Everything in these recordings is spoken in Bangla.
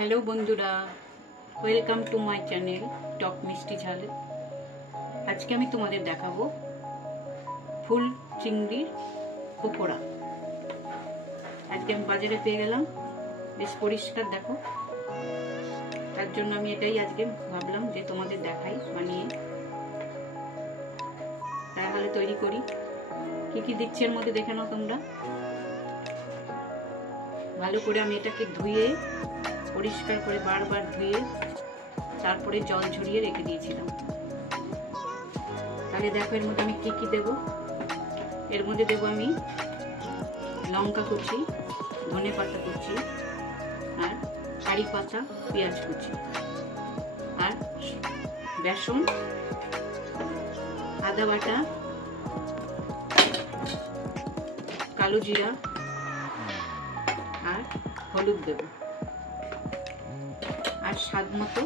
हेलो बंधुरा वेलकम टू माई चैनल टक मिष्टि झाल। आज के तुम्हादेर देखाबो फुल चिंगड़िर पकोड़ा। आज के बाजारे पेये गेलाम, बेश परिष्कार देखो। तार जोन्नो आमी एटाई आज के भाबलाम जे तुम्हादेर देखाई बानिये। ताहले तैरी करी। कि दिच्छे एर मধ্যে देखे नाओ तोमरा। भालो करे आमी एटाके धुए परिष्कार करे बार बार धुए तारपरे जल झरिए रेखे दिएछिलाम। ताहले देखो एर मধ্যে आमी कि देबो। एर मধ্যে देबो आमी लंका कुचि, धने पाता कुचि और कारि पाता, पेंयाज कुचि और बेसन, आदा बाटा, कालो जिरा और हलुद देबो और स्वाद मतो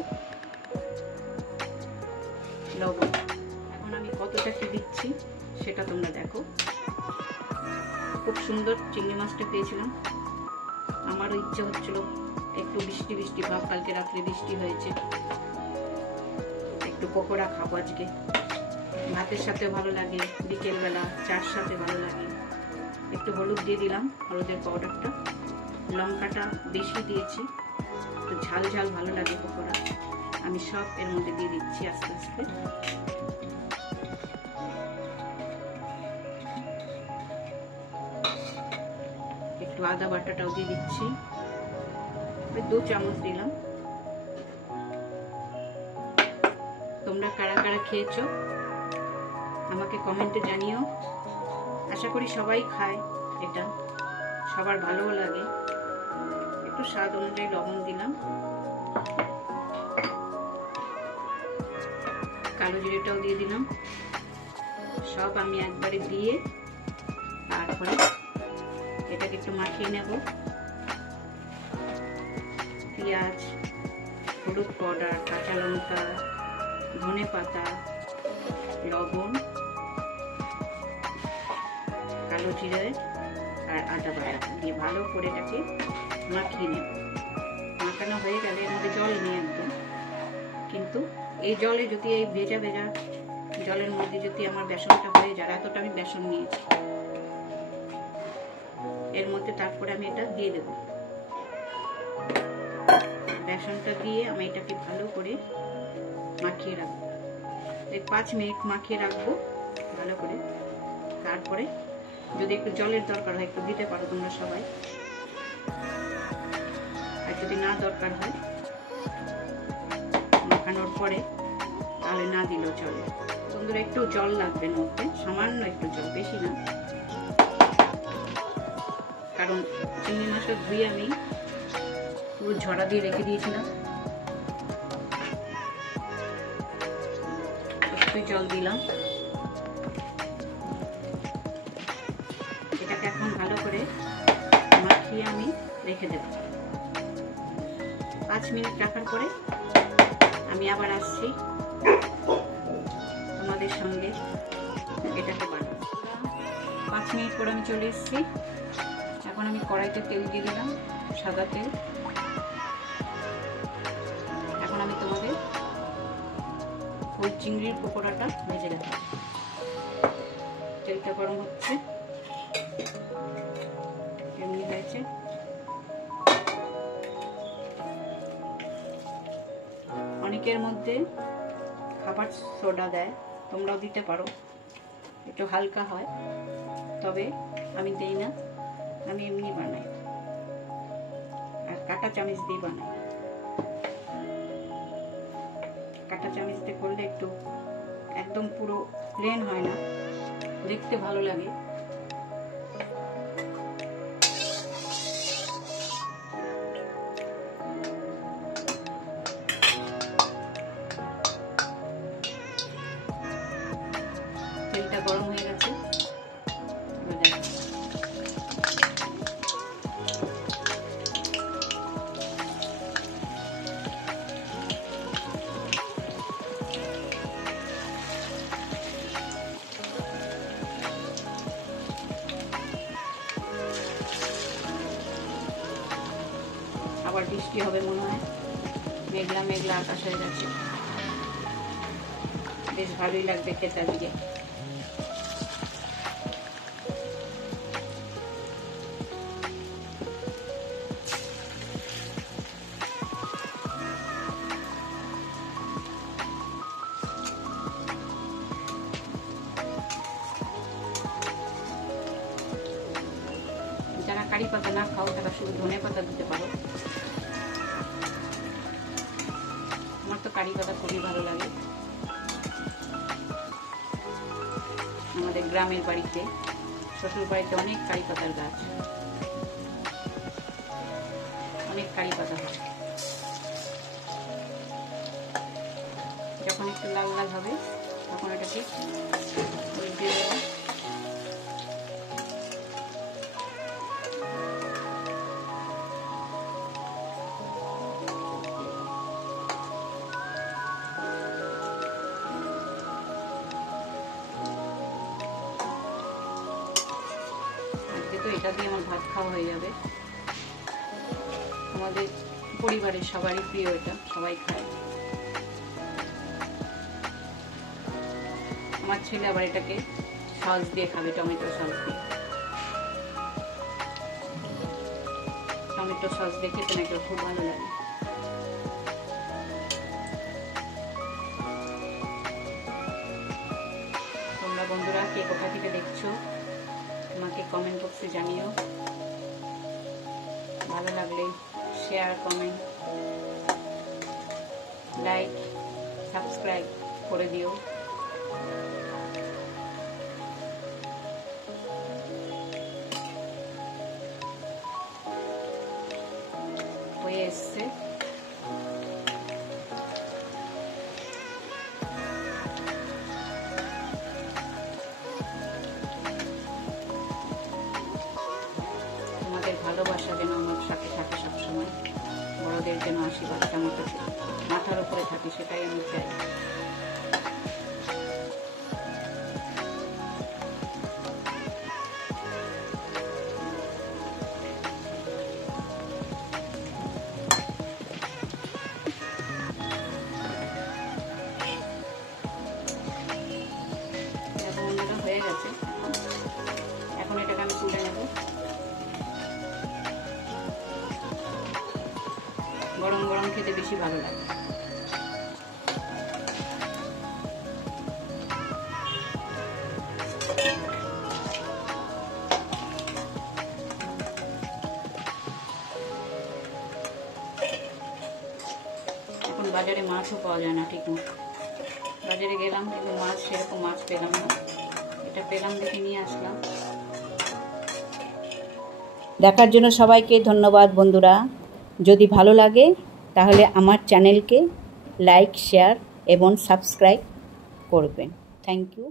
लवण। এখন আমি কতটা কি দিচ্ছি সেটা তোমরা দেখো। খুব সুন্দর চিংড়ি মাছটা পেয়েছিলাম। আমারও ইচ্ছে হচ্ছিল একটু বৃষ্টি বৃষ্টি ভাব, কালকে রাত্রে বৃষ্টি হয়েছে, একটু পকোড়া খাবো আজকে। ভাতের সাথে ভালো লাগে, বিকেল বেলা চার সাথে ভালো লাগে। একটু হলুদ দিয়ে দিলাম, হলুদের পাউডারটা। লঙ্কাটা বেশি দিয়েছি, তো ঝাল ঝাল ভালো লাগে পকোড়া। আমি সব এর মধ্যে দিয়ে দিচ্ছি আস্তে আস্তে। একটু আদা বাটাটাও দিয়ে দিচ্ছি, 2 চামচ দিলাম। তোমরা কারা কারা খেয়েছো আমাকে কমেন্টে জানিও। আশা করি সবাই খায়, এটা সবার ভালোও লাগে। একটু স্বাদ অনুযায়ী লবণ দিলাম, কালো জিরেটাও দিয়ে দিলাম। সব আমি একবারে দিয়ে তারপরে এটাকে একটু মাখিয়ে নেব। পেঁয়াজ, হলুদ পাউডার, কাঁচা লঙ্কা, ধনে পাতা, লবণ, কালো জিরে আর আদা বাটা দিয়ে ভালো করে এটাকে মাখিয়ে নেব। মাখানো হয়ে গেলে এর মধ্যে জল নিয়ে একদম, কিন্তু এই জলে যদি এই ভেজা ভেজা জলের মধ্যে যদি আমার বেসনটা হয়ে যায়, এতটা আমি বেসন নিয়েছি এর মধ্যে, তারপরে আমি এটা দিয়ে দেব। বেসনটা দিয়ে আমি এটাকে ভালো করে মাখিয়ে রাখবো। 5 মিনিট মাখিয়ে রাখবো ভালো করে। তারপরে যদি একটু জলের দরকার হয় একটু দিতে পারো তোমরা সবাই, আর যদি না দরকার হয় মাখানোর পরে তাহলে না দিলেও চলে। বন্ধুরা একটু জল লাগবে মধ্যে, সামান্য একটু জল, বেশি না, কারণ চিংড়ি মাছটা ধুয়ে আমি পুরো ঝরা দিয়ে রেখে দিয়েছিলাম। একটু জল দিলাম। এটাকে এখন ভালো করে মাখিয়ে আমি রেখে দেব। 5 মিনিট রাখার পরে আমি আবার আসছি তোমাদের সঙ্গে এটাকে বানাবো। 5 মিনিট পরে আমি চলে এসেছি। এখন আমি কড়াইতে তেল দিয়ে দিলাম, সাদা তেল। এখন আমি তোমাদের ওই চিংড়ির পকোড়াটা ভেজে দেব। তেলটা গরম হচ্ছে, এমনি হয়েছে। অনেকের মধ্যে খাবার সোডা দেয়, তোমরাও দিতে পারো, একটু হালকা হয়, তবে আমি দেই না, আমি এমনি বানাই আর কাঁটা চামচ দিয়ে বানাই। কাঁটা চামচ দিয়ে করলে একটু একদম পুরো প্লেন হয় না, দেখতে ভালো লাগে। তেলটা গরম হয়ে গেছে, আবার বৃষ্টি হবে মনে হয়, মেঘলা মেঘলা আকাশ হয়ে যাচ্ছে, বেশ ভালোই লাগবে খেতে আজকে। যারা কারি পাতা না খাও তারা শুধু ধনে পাতা দিতে পারো। আমার তো কারি পাতা খুবই ভালো লাগে। আমাদের গ্রামের বাড়িতে, শ্বশুর বাড়িতে অনেক কারি পাতার গাছ, অনেক কারি পাতা হয়। যখন একটু লাল লাল হবে তখন এটাকে উল্টে দেবো। তো এটা দিয়ে আমার ভাত খাওয়া হয়ে যাবে। আমাদের পরিবারের সবারই প্রিয়, এটা সবাই খায়। আমার ছেলে আবার এটাকে সস দিয়ে খাবে, টমেটো সস দিয়ে। টমেটো সস দিয়ে খেতে নাকি খুব ভালো লাগে। তোমরা বন্ধুরা কে কোথা থেকে দেখছো আমাকে কমেন্ট বক্সে জানিও। ভালো লাগলে শেয়ার, কমেন্ট, লাইক, সাবস্ক্রাইব করে দিও। হয়ে এসছে। তোমাদের ভালোবাসা যেন আমার সাথে থাকে সবসময়, বড়দের যেন আশীর্বাদটা আমার কাছে মাথার উপরে থাকে, সেটাই আমি চাই। হয়ে গেছে, এখন এটাকে আমি তুলে নেব। গরম গরম খেতে বেশি ভালো লাগে। এখন বাজারে মাছও পাওয়া যায় না ঠিক মতো। বাজারে গেলাম কিন্তু মাছ, সেরকম মাছ পেলাম না। এটা পেলাম দেখে নিয়ে আসলাম। দেখার জন্য সবাইকে ধন্যবাদ বন্ধুরা। যদি ভালো লাগে তাহলে আমার চ্যানেলকে লাইক, শেয়ার এবং সাবস্ক্রাইব করবেন। Thank you.